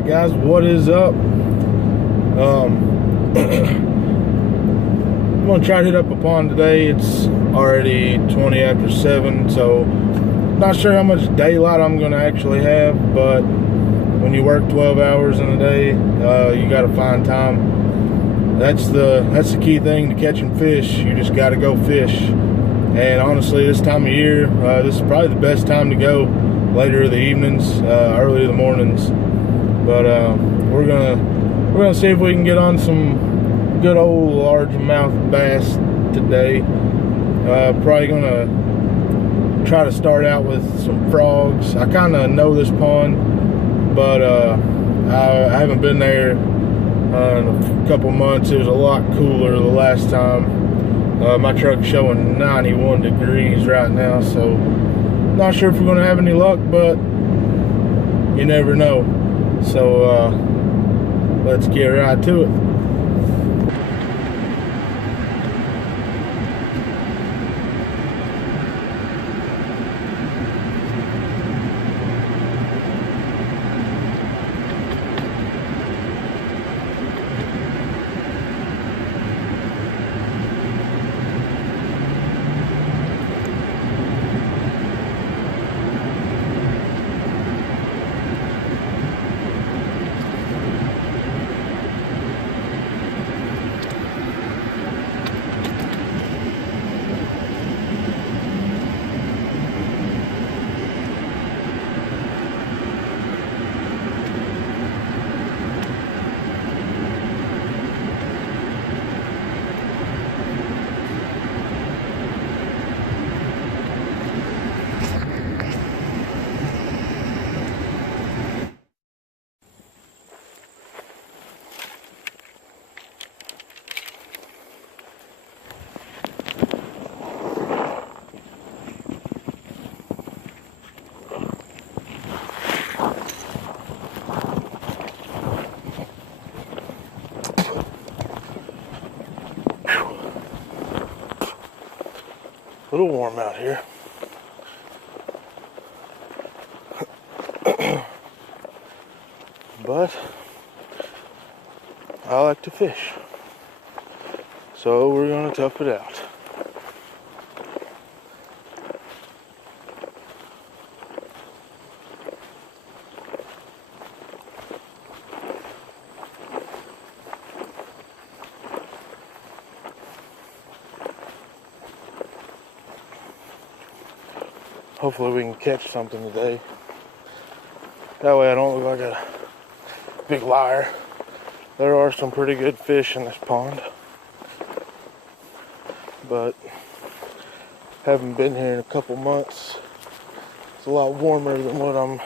Alright guys, what is up? I'm gonna try to hit up a pond today. It's already 20 after 7, so not sure how much daylight I'm gonna actually have, but when you work 12 hours in a day, you gotta find time. That's the key thing to catching fish. You just gotta go fish. And honestly, this time of year, this is probably the best time to go. Later in the evenings, early in the mornings. But we're gonna see if we can get on some good old largemouth bass today. Probably gonna try to start out with some frogs. I kind of know this pond, but I haven't been there in a couple months. It was a lot cooler the last time. My truck's showing 91 degrees right now, so not sure if we're gonna have any luck, but you never know. So let's get right to it. A little warm out here. But I like to fish. So we're gonna tough it out. Hopefully we can catch something today. That way I don't look like a big liar. There are some pretty good fish in this pond, but haven't been here in a couple months. It's a lot warmer than what I'm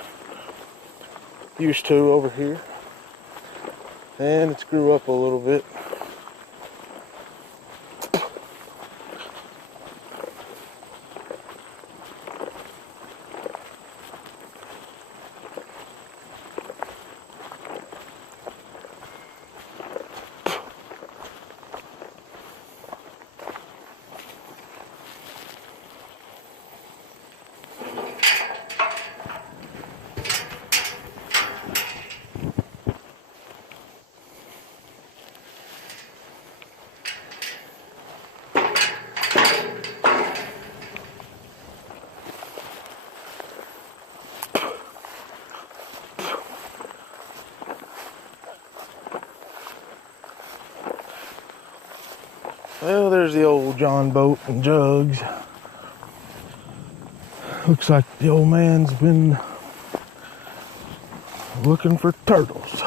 used to over here, and it's grew up a little bit. Well, there's the old John boat and jugs. Looks like the old man's been looking for turtles.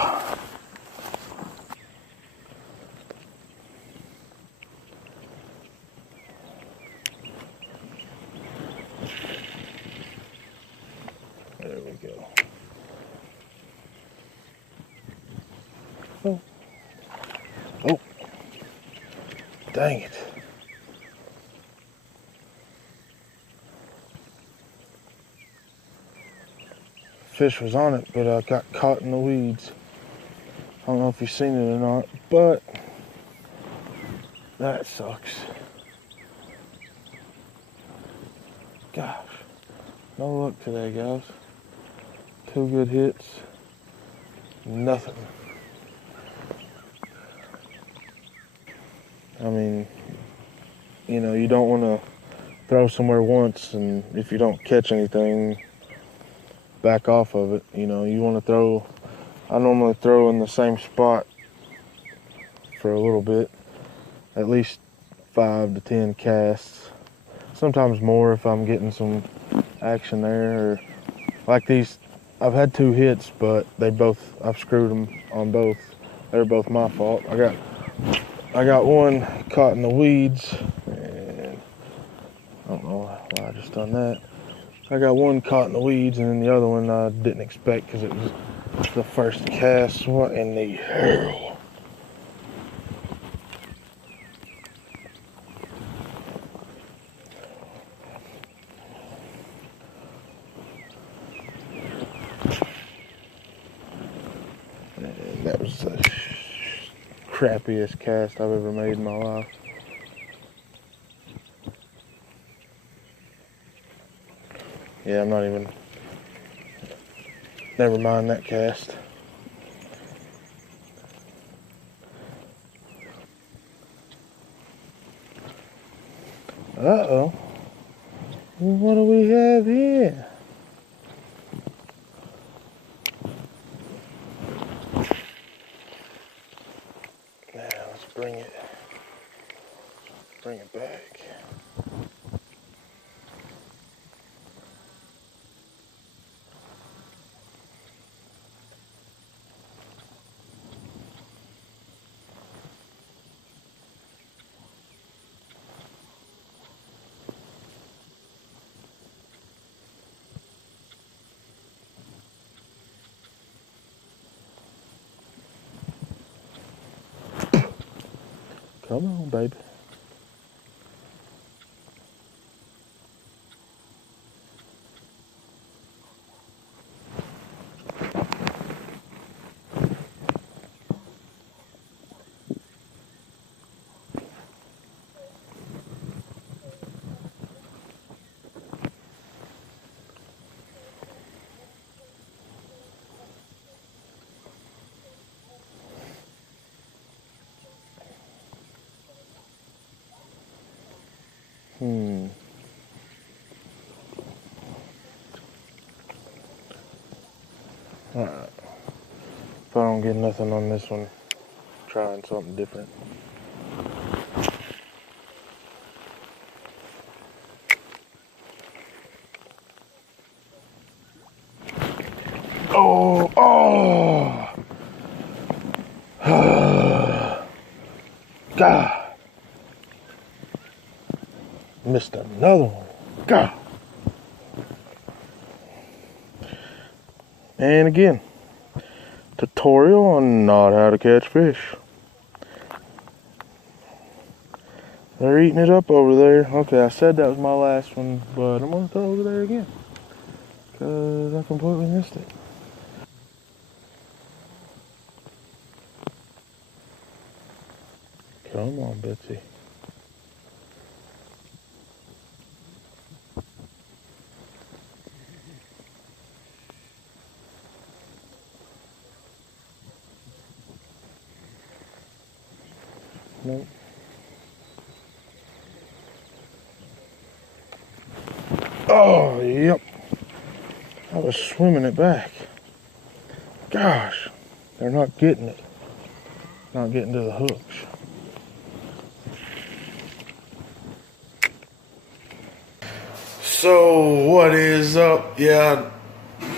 There we go. Oh. Oh. Dang it. Fish was on it, but I got caught in the weeds. I don't know if you've seen it or not, but that sucks. Gosh, no luck today, guys. 2 good hits. Nothing. I mean, you know, you don't want to throw somewhere once, and if you don't catch anything, back off of it. You know, you want to throw. I normally throw in the same spot for a little bit, at least 5 to 10 casts, sometimes more if I'm getting some action there. Or like these, I've had 2 hits, but I've screwed them on both. They're both my fault. I got one caught in the weeds, and I don't know why I just done that. I got one caught in the weeds, and then the other one I didn't expect because it was the first cast. What in the hell? And that was the crappiest cast I've ever made in my life. Yeah, I'm not even. Never mind that cast. Uh-oh. What do we have here? Now let's bring it back. Come on, baby. Alright. If I don't get nothing on this one, trying something different. Oh, God. Missed another one. God. And again, tutorial on not how to catch fish. They're eating it up over there. Okay, I said that was my last one, but I'm gonna throw it over there again because I completely missed it. Come on, Betsy. Nope. Oh, yep. I was swimming it back. Gosh, they're not getting it. Not getting to the hooks. So, what is up? Yeah,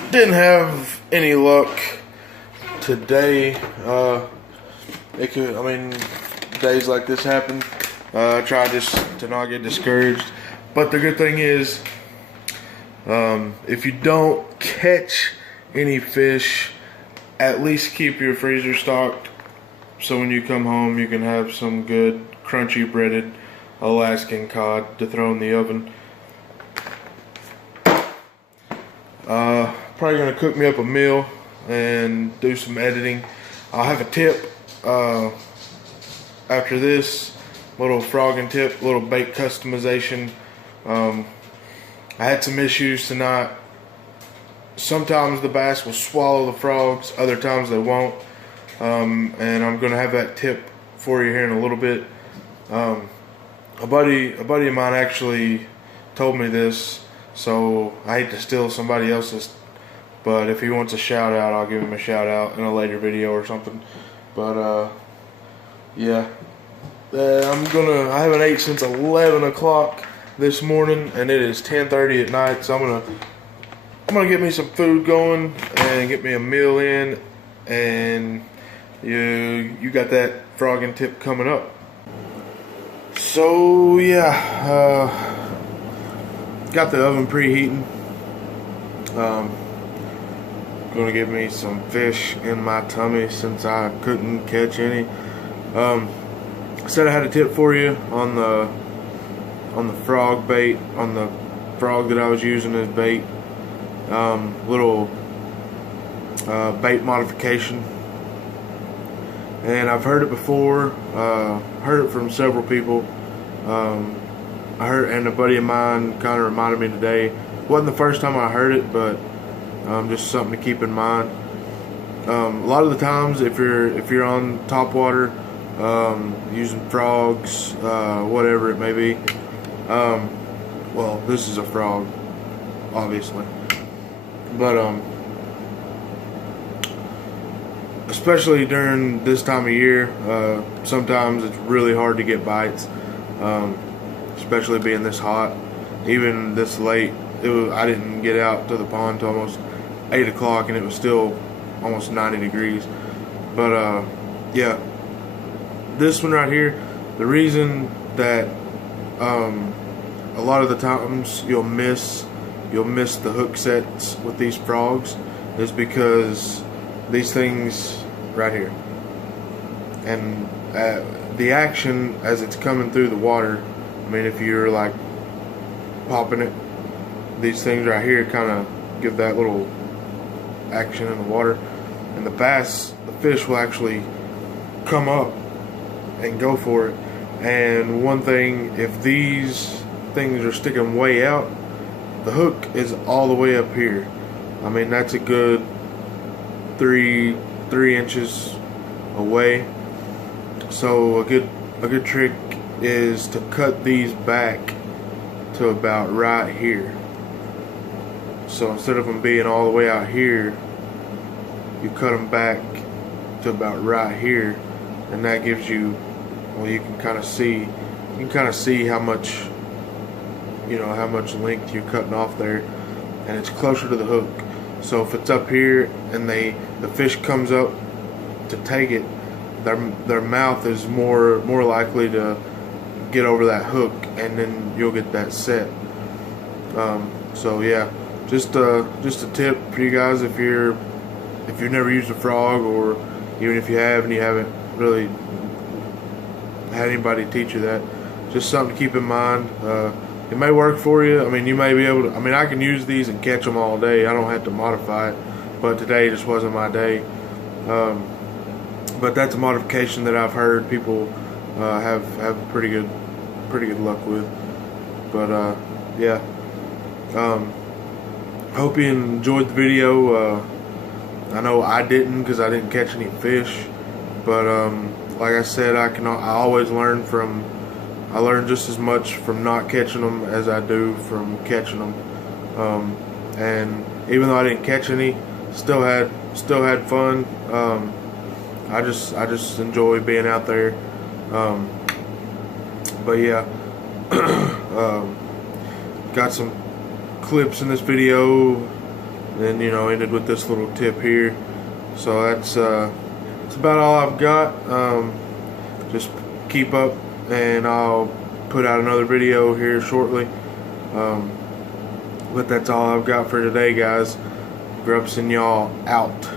didn't have any luck today. Days like this happen. I try just to not get discouraged. But the good thing is, if you don't catch any fish, at least keep your freezer stocked. So when you come home, you can have some good, crunchy breaded Alaskan cod to throw in the oven. Probably gonna cook me up a meal and do some editing. I'll have a tip after this, little frogging tip, little bait customization. I had some issues tonight sometimes the bass will swallow the frogs, other times they won't. And I'm gonna have that tip for you here in a little bit. A buddy of mine actually told me this, so I hate to steal somebody else's, but if he wants a shout out, I'll give him a shout out in a later video or something. But yeah, I haven't ate since 11 o'clock this morning, and it is 10:30 at night, so I'm gonna get me some food going and get me a meal in, and you got that frogging tip coming up. So yeah, got the oven preheating. Gonna get me some fish in my tummy since I couldn't catch any. I said I had a tip for you on the frog bait, on the frog that I was using as bait. Little bait modification, and I've heard it before. Heard it from several people. I heard, and a buddy of mine kind of reminded me today. Wasn't the first time I heard it, but just something to keep in mind. A lot of the times, if you're on top water, using frogs, whatever it may be. Well, this is a frog, obviously, but especially during this time of year, sometimes it's really hard to get bites, especially being this hot. Even this late, I didn't get out to the pond till almost 8 o'clock, and it was still almost 90 degrees. But yeah, this one right here, the reason that a lot of the times you'll miss the hook sets with these frogs is because these things right here, and the action as it's coming through the water. I mean, if you're like popping it, these things right here kind of give that little action in the water, and the fish will actually come up and go for it. And one thing, if these things are sticking way out, the hook is all the way up here. I mean, that's a good three inches away. So a good trick is to cut these back to about right here. So instead of them being all the way out here, you cut them back to about right here, and that gives you, well, you can kind of see how much, how much length you're cutting off there, and it's closer to the hook. So if it's up here and the fish comes up to take it, their mouth is more likely to get over that hook, and then you'll get that set. So yeah, just a tip for you guys if you've never used a frog, or even if you have and you haven't really had anybody teach you that. Just something to keep in mind. It may work for you. I mean, you may be able to. I mean, I can use these and catch them all day. I don't have to modify it. But today just wasn't my day. But that's a modification that I've heard people have pretty good luck with. But yeah. Hope you enjoyed the video. I know I didn't, because I didn't catch any fish. But like I said, I always learn from. I learn just as much from not catching them as I do from catching them. And even though I didn't catch any, still had fun. I just enjoy being out there. But yeah, got some clips in this video, and ended with this little tip here. So that's about all I've got. Just keep up, and I'll put out another video here shortly. But that's all I've got for today, guys. Grubs and y'all out.